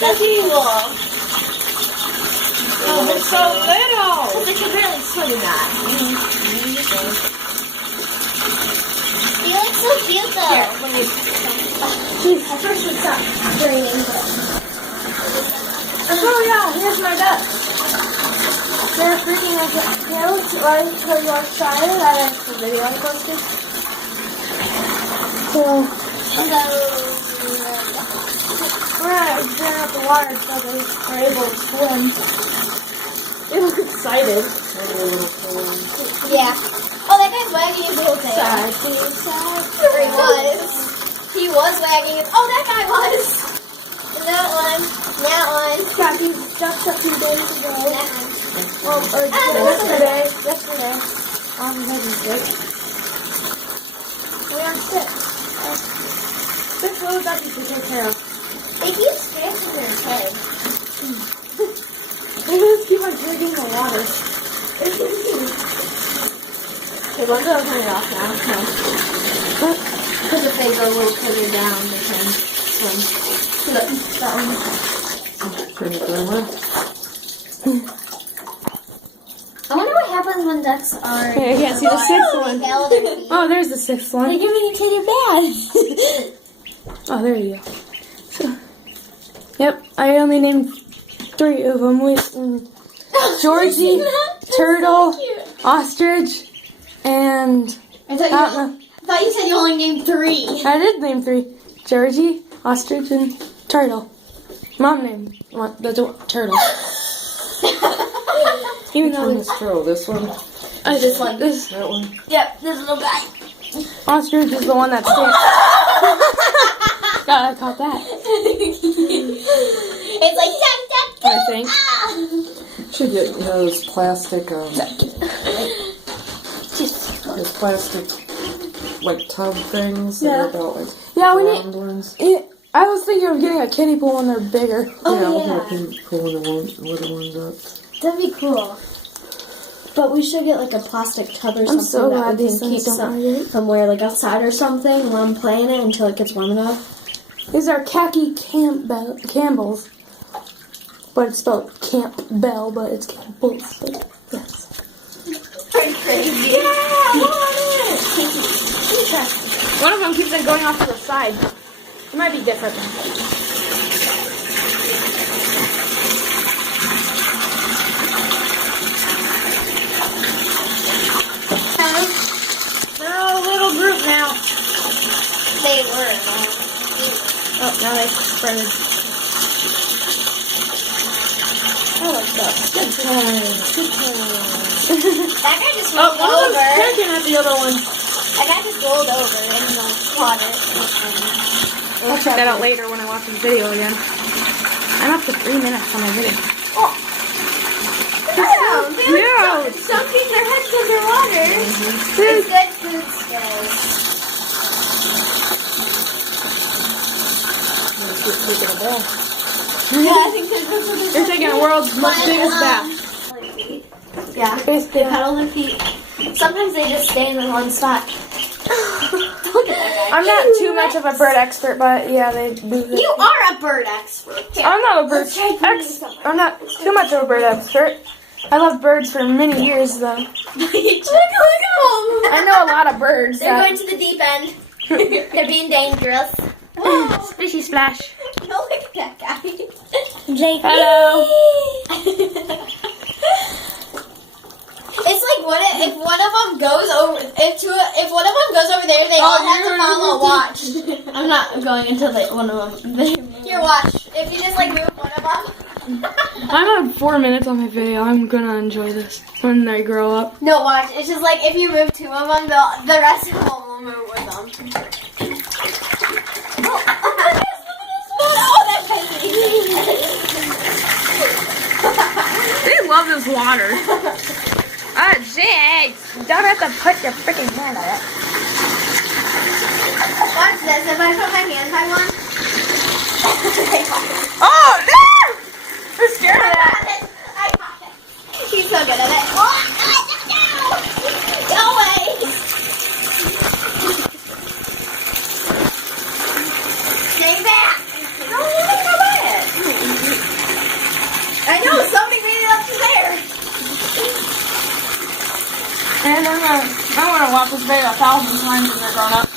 That's evil. Oh, they're so little. They can barely swim in that. You look so cute though. Here, let me. At first it's not raining, but... Oh yeah, here's my duck. They're freaking out. Can I tell you outside that it's the video I posted? So, we're gonna turn up the water so they're able to swim. They look excited. Yeah. Oh, that guy's wagging his little tail. He was wagging his... Oh, that guy was. That one. Got these just a few days ago. That one. Well, or yesterday. On Wednesday. We have 6. 6 little duckies to take care of. They keep scratching their head. They just keep on drinking the water. Okay, one's going to turn it off now. No. Because if they go a little further down, they can swim. Look, that one. Turn it down. I wonder what happens when ducks are... Okay, I can't see the 6th one. Oh, there's the 6th one. They're communicating bad. Oh, there you go. So, yep, I only named 3 of them. Georgie, turtle, ostrich, and... I thought you said you only named 3. I did name 3. Georgie, ostrich, and turtle. Mom named the turtle. Even though This turtle, this one, this one. that one. Yep, this little guy. Ostrich is the one that stands. God, I caught that. It's like duck, I think. Should get those plastic, those plastic, like tub things that are about like round ones. I was thinking of getting a kiddie pool when they're bigger. I'll put pulling the little ones up. That'd be cool. But we should get like a plastic tub or something so glad that we these can keep things don't migrate. somewhere like outside or something while I'm playing it until it gets warm enough. These are khaki campbells. But it's spelled Campbell, but it's campbells. But yes. Pretty crazy. Yeah, I want it. One of them keeps on going off to the side. It might be different. They're all a little group now. They were. Oh, now they spread. I like that. Good That guy just Oh, rolled over. drinking at the other one. That guy just rolled over in the water. I'll check that out later when I watch the video again. I'm up to 3 minutes on my video. Oh. Wow, they were Yeah. sunken their heads underwater. It's good food skills. Yeah, I think They're taking the world's most biggest bath. Yeah, they pedal their feet. Sometimes they just stay in the one spot. Look at that guy. I'm not too much of a bird expert, but yeah, they do this. You are a bird expert. Here. I'm not a bird Let's try expert. I'm not too much of a bird expert. I loved birds for many years, though. Look at them. I know a lot of birds. They're going to the deep end. They're being dangerous. Splishy splash. No, look at that guy. Jake. Hello. It's like what if one of them goes over if one of them goes over there, they all have to follow. Watch. I'm not going until one of them. Here, watch. If you just like move one of them. I'm at 4 minutes on my video. I'm gonna enjoy this when they grow up. No, watch. It's just like if you move 2 of them, the rest of them will move with them. Oh, that guy's They love this water. Oh, jeez. Don't have to put your freaking hand on it. Watch this. If I put my hand on one. Oh, no! I'm scared of that. I got it. He's so good at it. Oh, no! Go away. Stay back. No, you don't go by it. And I'm gonna watch this video 1,000 times when they're grown up.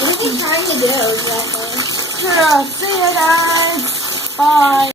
What are you trying to do exactly? Yeah, see you guys. Bye.